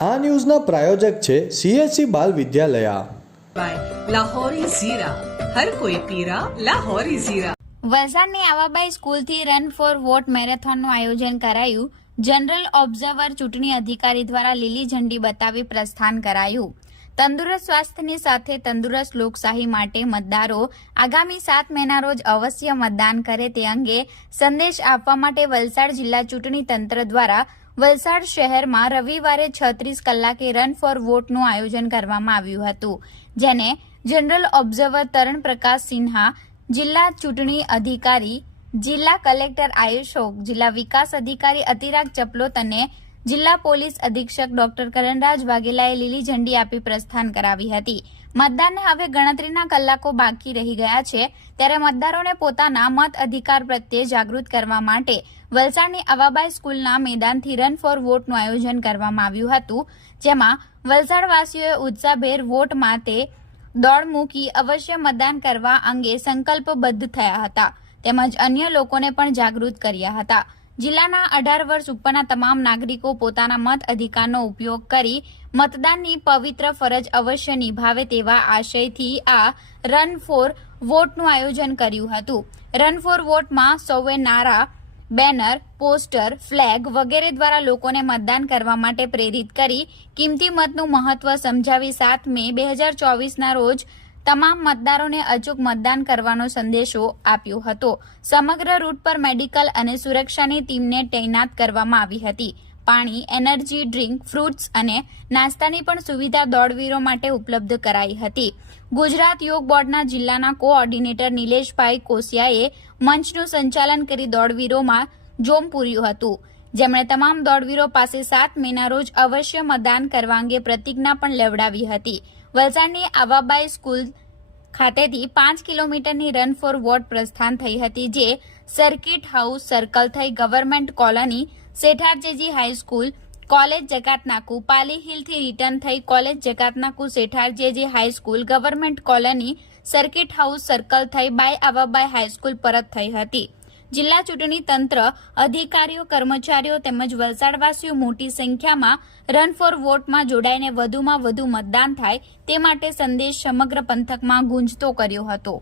આ ન્યૂઝના પ્રાયોજક છે CSC બાલ વિદ્યાલયા. લાહોરી ઝીરા, હર કોઈ પીરા Lahori Jhira. વલસાડની આવાબાઈ સ્કૂલથી run for vote મેરેથોનનું આયોજન કરાયું. જનરલ ઓબ્ઝર્વર ચૂંટણી અધિકારી દ્વારા લીલી ઝંડી બતાવી પ્રસ્થાન કરાયું. તંદુરસ્ત સ્વાસ્થ્યની સાથે તંદુરસ્ત લોકશાહી માટે મતદારો આગામી 7 મેના રોજ અવશ્ય મતદાન કરે તે અંગે સંદેશ આપવા માટે વલસાડ જિલ્લા ચૂંટણી તંત્ર દ્વારા વલસાડ શહેરમાં રવિવારે 36 કલાકે રન ફોર વોટનું આયોજન કરવામાં આવ્યું હતું, જેને જનરલ ઓબ્ઝર્વર તરણ પ્રકાશ સિન્હા, જિલ્લા ચૂંટણી અધિકારી, જિલ્લા કલેક્ટર આયુષોક, જિલ્લા વિકાસ અધિકારી અતિરાગ ચપલોત અને જિલ્લા પોલીસ અધિક્ષક ડોક્ટર કરણરાજ વાઘેલાએ લીલી ઝંડી આપી પ્રસ્થાન કરાવી હતી. મતદાનને હવે ગણતરીના કલાકો બાકી રહી ગયા છે, ત્યારે મતદારોને પોતાના મત અધિકાર પ્રત્યે જાગૃત કરવા માટે વલસાડની આવાબાઈ સ્કૂલના મેદાનથી રન ફોર વોટનું આયોજન કરવામાં આવ્યું હતું, જેમાં વલસાડવાસીઓએ ઉત્સાહભેર વોટ માટે દોડ મૂકી અવશ્ય મતદાન કરવા અંગે સંકલ્પબદ્ધ થયા હતા, તેમજ અન્ય લોકોને પણ જાગૃત કર્યા હતા. જિલ્લાના 18 વર્ષ ઉપરના તમામ નાગરિકો પોતાના મત અધિકારનો ઉપયોગ કરી મતદાનની પવિત્ર ફરજ અવશ્ય નિભાવે તેવા આશયથી આ રન ફોર વોટનું આયોજન કર્યું હતું. રન ફોર વોટમાં સૌએ નારા, બેનર, પોસ્ટર, ફ્લેગ વગેરે દ્વારા લોકોને મતદાન કરવા માટે પ્રેરિત કરી કિંમતી મતનું મહત્વ સમજાવી 7 મે 2024ના રોજ તમામ મતદારોને અચૂક મતદાન કરવાનો સંદેશો આપ્યો હતો. સમગ્ર રૂટ પર મેડિકલ અને સુરક્ષાની ટીમને તૈનાત કરવામાં આવી હતી. પાણી, એનર્જી ડ્રિંક, ફ્રૂટ્સ અને નાસ્તાની પણ સુવિધા દોડવીરો માટે ઉપલબ્ધ કરાઈ હતી. ગુજરાત યોગ બોર્ડના જિલ્લાના કોઓર્ડિનેટર નિલેશભાઈ કોસિયાએ મંચનું સંચાલન કરી દોડવીરોમાં જોમ પૂર્યું હતું, જેમણે તમામ દોડવીરો પાસે 7 મેના રોજ અવશ્ય મતદાન કરવા અંગે પ્રતિજ્ઞા પણ લેવડાવી હતી. વલસાડની આવાબાઈ સ્કૂલ ખાતેથી 5 કિલોમીટરની રન ફોર વોટ પ્રસ્થાન થઈ હતી, જે સર્કિટ હાઉસ સર્કલ થઈ ગવર્મેન્ટ કોલોની, સેઠારજેજી હાઈસ્કૂલ, કોલેજ જકાતનાકુ, પાલી હિલથી રિટર્ન થઈ કોલેજ જકાતનાકુ, સેઠારજેજી high school, government colony, circuit house circle થઈ બાય આવાબાઈ હાઈસ્કૂલ પરત થઈ હતી. જિલ્લા ચૂંટણી તંત્ર, અધિકારીઓ, કર્મચારીઓ તેમજ વલસાડવાસીઓ મોટી સંખ્યામાં રન ફોર વોટમાં જોડાઈને વધુમાં વધુ મતદાન થાય તે માટે સંદેશ સમગ્ર પંથકમાં ગુંજતો કર્યો હતો.